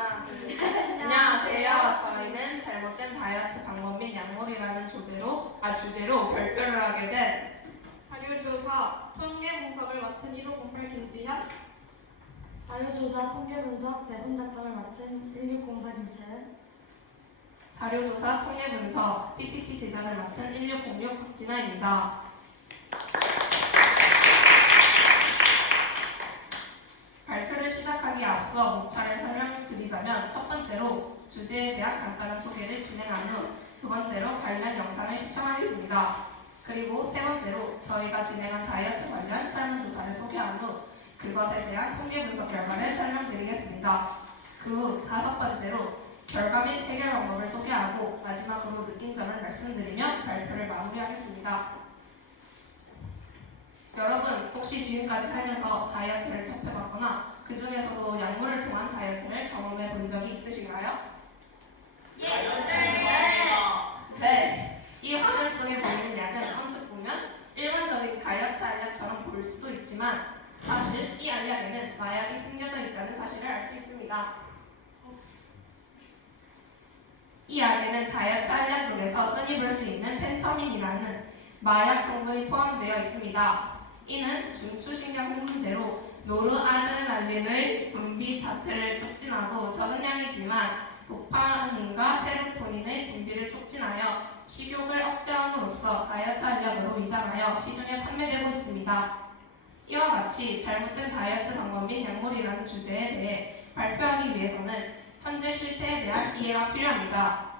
안녕하세요. 저희는 잘못된 다이어트 방법 및 약물이라는 주제로 발표를 하게 된 자료조사 통계분석을 맡은 1508 김지현, 자료조사 통계분석 내분 작성을 맡은 1604 김채은, 자료조사 통계분석 PPT 제작을 맡은 1606 박진아입니다. 발표를 시작하기에 앞서 목차를 설명드리자면 첫 번째로 주제에 대한 간단한 소개를 진행한 후 두 번째로 관련 영상을 시청하겠습니다. 그리고 세 번째로 저희가 진행한 다이어트 관련 설문조사를 소개한 후 그것에 대한 통계 분석 결과를 설명드리겠습니다. 그 후 다섯 번째로 결과 및 해결 방법을 소개하고 마지막으로 느낀 점을 말씀드리며 발표를 마무리하겠습니다. 여러분 혹시 지금까지 살면서 다이어트를 접해봤거나 그 중에서도 약물을 통한 다이어트를 경험해 본 적이 있으신가요? 네, 이 화면 속에 보이는 약은 언뜻 보면 일반적인 다이어트 알약처럼 보일 수도 있지만 사실 이 알약에는 마약이 숨겨져 있다는 사실을 알 수 있습니다. 이 약에는 다이어트 알약 속에서 흔히 볼 수 있는 펜터민이라는 마약 성분이 포함되어 있습니다. 이는 중추신경 홍분제로 노르아드레날린의 분비 자체를 촉진하고 적은 양이지만 도파민과 세로토닌의 분비를 촉진하여 식욕을 억제함으로써 다이어트 알약으로 위장하여 시중에 판매되고 있습니다. 이와 같이 잘못된 다이어트 방법 및 약물이라는 주제에 대해 발표하기 위해서는 현재 실태에 대한 이해가 필요합니다.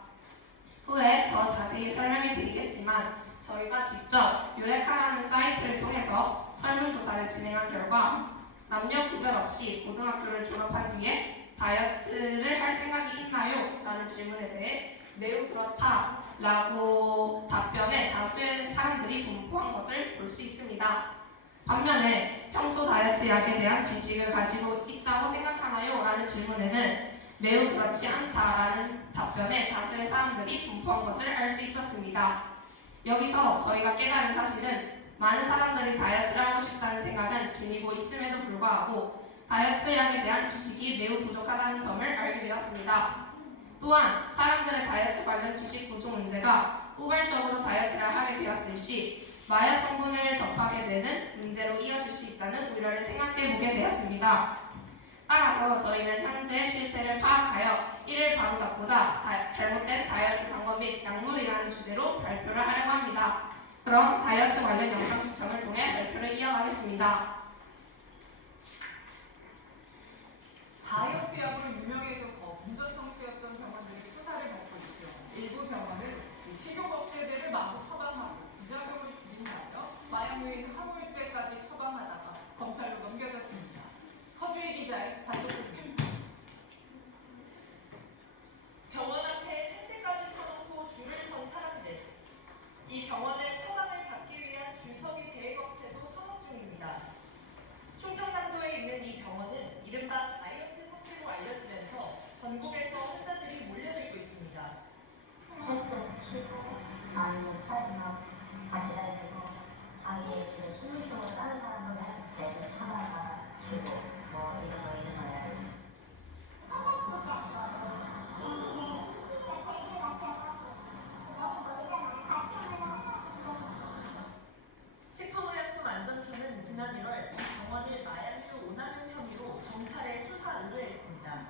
후에 더 자세히 설명해 드리겠지만 저희가 직접 유레카라는 사이트를 통해서 설문조사를 진행한 결과 남녀 구별 없이 고등학교를 졸업한 뒤에 다이어트를 할 생각이 있나요? 라는 질문에 대해 매우 그렇다 라고 답변에 다수의 사람들이 분포한 것을 볼 수 있습니다. 반면에 평소 다이어트 약에 대한 지식을 가지고 있다고 생각하나요? 라는 질문에는 매우 그렇지 않다라는 답변에 다수의 사람들이 분포한 것을 알 수 있었습니다. 여기서 저희가 깨달은 사실은 많은 사람들이 다이어트를 하고 싶다는 생각은 지니고 있음에도 불구하고 다이어트 약에 대한 지식이 매우 부족하다는 점을 알게 되었습니다. 또한 사람들의 다이어트 관련 지식 부족 문제가 우발적으로 다이어트를 하게 되었을 시 마약 성분을 접하게 되는 문제로 이어질 수 있다는 우려를 생각해보게 되었습니다. 따라서 저희는 현재 실태를 파악하여 이를 바로잡고자 잘못된 다이어트 방법 및 약물이라는 주제로 발표를 하려고 합니다. 그럼 다이어트 관련 영상 시청을 통해 발표를 이어가겠습니다. 다이어트 약으로 유명해져서 운전 청수였던 병원들이 수사를 받고 있죠. 일부 병원은 식욕 억제제를 마구 처방하고 부작용을 줄인다며 마약 유인 화물제까지 처방하다가 검찰로 넘겨졌습니다. 서주희 기자의 단독 보도입니다. 병원 앞에 텐트까지 쳐놓고 줄을 선 사람들. 이 병원의 처방을 받기 위한 줄서기 대행업체도 성업 중입니다. 충청남도에 있는 이 병원은 이른바 다이어트 성지로 알려지면서 전국에서 환자들이 몰려들고 있습니다. 아니면 사진이나 같이 다니고 자기의 그 심리적으로 다른 사람을 할 때 하나하나 주고 뭐 이런 거 해야 돼. 식품의약품안전처는 지난 1월 병원을 마약류 오남용 혐의로 경찰에 수사 의뢰했습니다.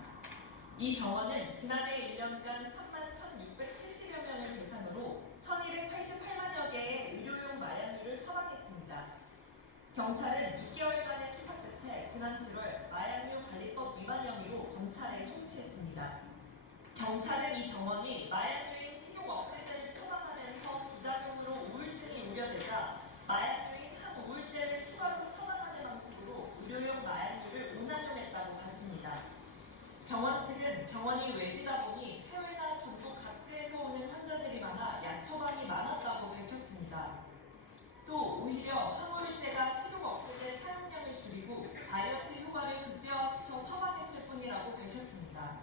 이 병원은 지난해 1년간 31,670여 명을 대상으로 1,288만여 개의 의료용 마약류를 처방했습니다. 경찰은 6개월간의 수사 끝에 지난 7월 마약류 관리법 위반 혐의로 검찰에 송치했습니다. 경찰은 이 병원이 마약류인 식욕 억제제를 처방하면서 부작용으로 우울증이 우려되자 마약류인 항우울제를 추가로 처방하는 방식으로 의료용 마약류를 오남용했다고 봤습니다. 병원 측은 병원이 외지다 보니 해외나 전국 각지에서 오는 환자들이 많아 약 처방이 많았다고 밝혔습니다. 또 오히려 항우울제가 식욕 억제제 사용량을 줄이고 다이어트 효과를 극대화시켜 처방했을 뿐이라고 밝혔습니다.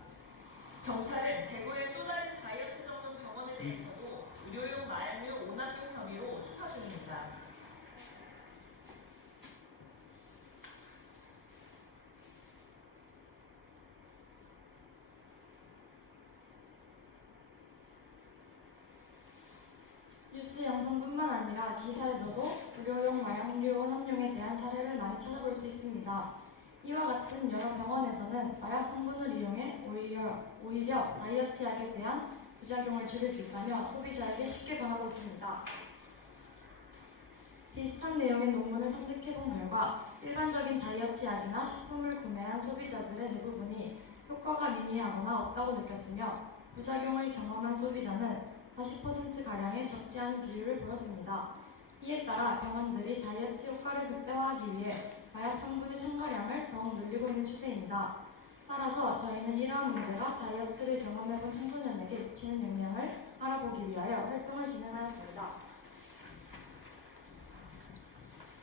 경찰은 대구의 또 다른 다이어트 전문 병원에 대해서도 의료용 마약류 오남용 혐의로 수사 중입니다. 뉴스 영상뿐만 아니라 기사에서도 의료용 마약류 함용에 대한 사례를 많이 찾아볼 수 있습니다. 이와 같은 여러 병원에서는 마약 성분을 이용해 오히려 다이어트 약에 대한 부작용을 줄일 수 있다며 소비자에게 쉽게 권하고 있습니다. 비슷한 내용의 논문을 탐색해본 결과 일반적인 다이어트 약이나 식품을 구매한 소비자들의 대부분이 효과가 미미하거나 없다고 느꼈으며 부작용을 경험한 소비자는 40%가량의 적지 않은 비율을 보였습니다. 이에 따라 병원들이 다이어트 효과를 극대화하기 위해 마약 성분의 첨가량을 더욱 늘리고 있는 추세입니다. 따라서 저희는 이러한 문제가 다이어트를 경험해본 청소년에게 미치는 영향을 알아보기 위하여 활동을 진행하였습니다.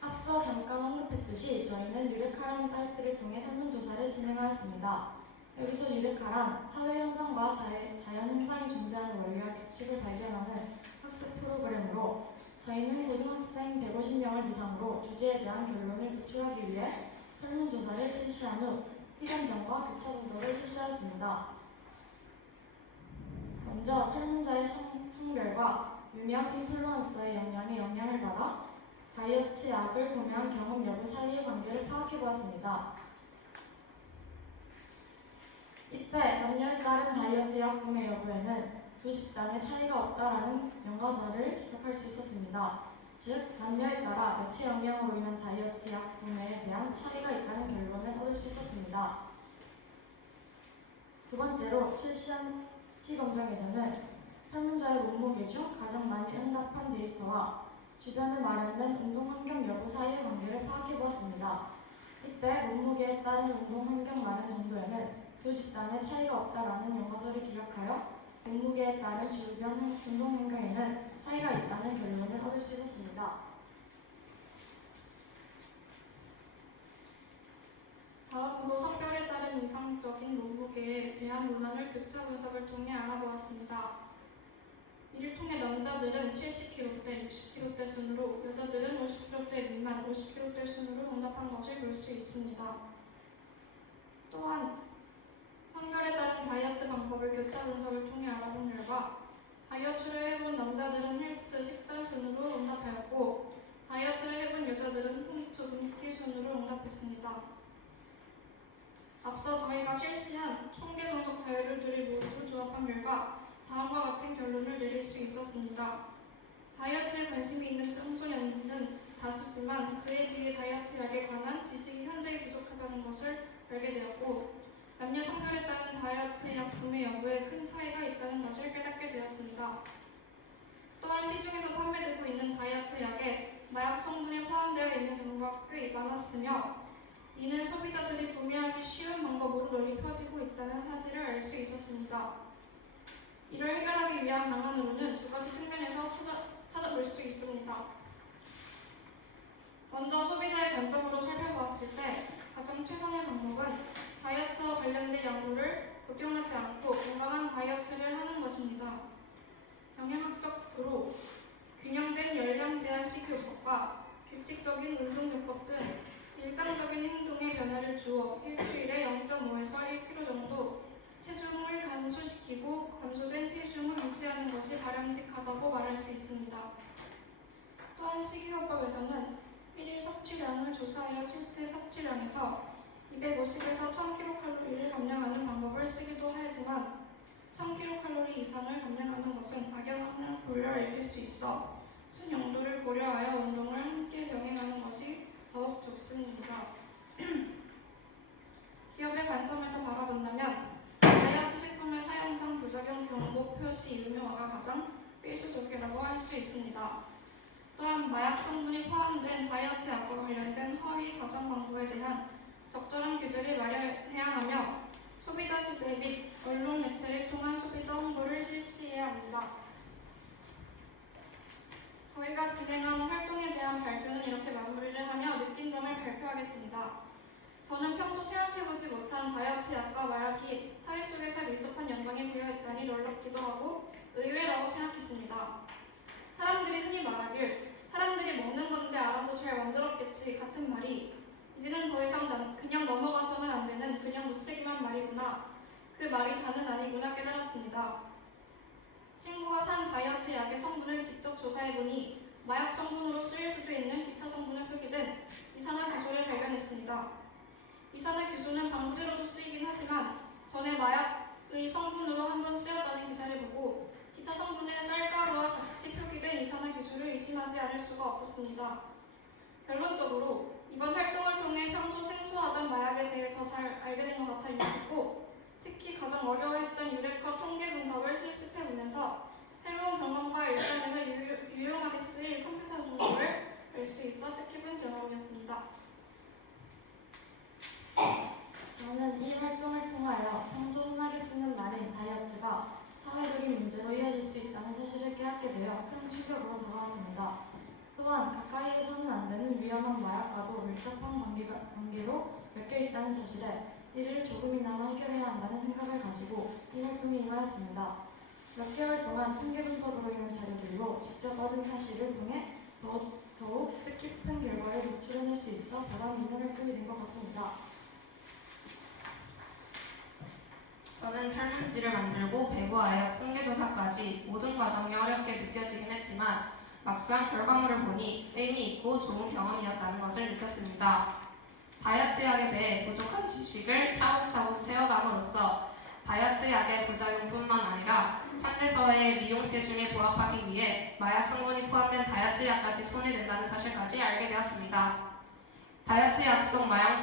앞서 잠깐 언급했듯이 저희는 유레카라는 사이트를 통해 설문조사를 진행하였습니다. 여기서 유레카란 사회현상과 자연현상이 존재하는 원리와 규칙을 발견하는 학습 프로그램으로 저희는 고등학생 150명을 대상으로 주제에 대한 결론을 도출하기 위해 설문조사를 실시한 후 필연점과 교차 분석을 실시하였습니다. 먼저 설문자의 성별과 유명 인플루언서의 영향을 받아 다이어트 약을 구매한 경험 여부 사이의 관계를 파악해보았습니다. 이때 남녀에 따른 다이어트 약 구매 여부에는 두 집단의 차이가 없다라는 연관서를 기록할 수 있었습니다. 즉, 남녀에 따라 매체 영향으로 인한 다이어트 약 구매에 대한 차이가 있다는 결론을 얻을 수 있었습니다. 두 번째로 실시한 T검정에서는 설문자의 몸무게 중 가장 많이 응답한 데이터와 주변에 마련된 운동환경 여부 사이의 관계를 파악해보았습니다. 이때 몸무게에 따른 운동환경 많은 정도에는 두 집단의 차이가 없다라는 연관서를 기억하여 몸무게에 따른 주변 운동 환경에는 차이가 있다는 결론을 얻을 수 있었습니다. 다음으로 성별에 따른 이상적인 몸무게에 대한 논란을 교차 분석을 통해 알아보았습니다. 이를 통해 남자들은 70kg대, 60kg대 순으로, 여자들은 50kg대 미만, 50kg대 순으로 응답한 것을 볼 수 있습니다. 또한 성별에 따른 다이어트 방법을 교차 분석을 통해 알아본 결과 다이어트를 해본 남자들은 헬스, 식단 순으로 응답하였고 다이어트를 해본 여자들은 홈트, 굶기 순으로 응답했습니다. 앞서 저희가 실시한 총계 분석 자료들을 모두 조합한 결과 다음과 같은 결론을 내릴 수 있었습니다. 다이어트에 관심이 있는 청소년은 다수지만 그에 비해 다이어트 약에 관한 지식이 현저히 부족하다는 것을 알게 되었고 남녀 성별에 따른 다이어트 약 구매 여부에 큰 차이가 있다는 것을 깨닫게 되었습니다. 또한 시중에서 판매되고 있는 다이어트 약에 마약 성분이 포함되어 있는 경우가 꽤 많았으며 이는 소비자들이 구매하기 쉬운 방법으로 널리 퍼지고 있다는 사실을 알 수 있었습니다. 이를 해결하기 위한 방안으로는 두 가지 측면에서 찾아볼 수 있습니다. 먼저 소비자의 관점으로 살펴보았을 때 가장 최선의 방법은 다이어트와 관련된 약물을 복용하지 않고 건강한 다이어트를 하는 것입니다. 영양학적으로 균형된 열량 제한 식이요법과 규칙적인 운동요법 등 일상적인 행동에 변화를 주어 일주일에 0.5에서 1kg 정도 체중을 감소시키고 감소된 체중을 유지하는 것이 바람직하다고 말할 수 있습니다. 또한 식이요법에서는 1일 섭취량을 조사하여 실제 섭취량에서 250에서 1000kcal를 감량하는 방법을 쓰기도 하지만 1000kcal 이상을 감량하는 것은 악영향을 골라낼 수 있어 순용도를 고려하여 운동을 함께 병행하는 것이 더욱 좋습니다. 기업의 관점에서 바라본다면 다이어트 식품의 사용상 부작용 경고 표시 의무화가 가장 필수적이라고 할 수 있습니다. 또한 마약 성분이 포함된 다이어트 약과 관련된 허위 과장 광고에 대한 적절한 규제를 마련해야 하며 소비자 지배 및 언론 매체를 통한 소비자 홍보를 실시해야 합니다. 저희가 진행한 활동에 대한 발표는 이렇게 마무리를 하며 느낀 점을 발표하겠습니다. 저는 평소 생각해보지 못한 다이어트 약과 마약이 사회 속에서 밀접한 연관이 되어 있다니 놀랍기도 하고 의외라고 생각했습니다. 사람들이 흔히 말하길 사람들이 먹는 건데 알아서 잘 만들었겠지 같은 말이 이제는 더 이상 그냥 넘어가서는 안 되는 그냥 무책임한 말이구나. 그 말이 다는 아니구나 깨달았습니다. 친구가 산 다이어트 약의 성분 성분을 직접 조사해보니 마약 성분으로 쓰일 수도 있는 기타 성분을 표기된 이산화규소를 발견했습니다. 이산화규소는 방부제로도 쓰이긴 하지만 전에 마약의 성분으로 한번 쓰였다는 기사를 보고 기타 성분의 쌀가루와 같이 표기된 이산화규소를 의심하지 않을 수가 없었습니다. 결론적으로 이번 활동을 통해 평소 생소하던 마약에 대해 더 잘 알게 된 것 같아 유익했고, 특히 가장 어려워했던 유래과 통계 분석을 실습해보면서 새로운 경험과 일상에서 유용하게 쓰일 컴퓨터 정보를 알 수 있어 뜻깊은 경험이었습니다. 저는 이 활동을 통하여 평소 흔하게 쓰는 말인 다이어트가 사회적인 문제로 이어질 수 있다는 사실을 깨닫게 되어 큰 충격으로 다가왔습니다. 또한 가까이에서는 안 되는 위험한 마약과도 밀접한 관계로 엮여 있다는 사실에 이를 조금이나마 해결해야 한다는 생각을 가지고 이 활동에 임하였습니다. 몇 개월 동안 통계 분석으로 인한 자료들로 직접 얻은 사실을 통해 더욱 뜻깊은 결과를 도출해낼 수 있어 보람 있는 활동이 된 것 같습니다. 저는 설문지를 만들고 배부하여 통계조사까지 모든 과정이 어렵게 느껴지긴 했지만 막상 결과물을 보니 의미 있고 좋은 경험이었다는 것을 느꼈습니다. 다이어트 약에 대해 부족한 지식을 차곡차곡 채워감으로써 다이어트 약의 부작용뿐만 아니라 현대사회의 미용 체중에 부합하기 위해 마약 성분이 포함된 다이어트 약까지 손에 댄다는 사실까지 알게 되었습니다. 다이어트 약 속 마약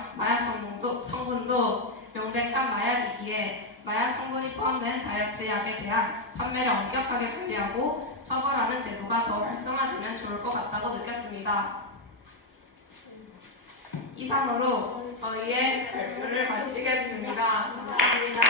성분도 명백한 마약이기에 마약 성분이 포함된 다이어트 약에 대한 판매를 엄격하게 관리하고 처벌하는 제도가 더 활성화되면 좋을 것 같다고 느꼈습니다. 이상으로 저희의 발표를 마치겠습니다. 감사합니다.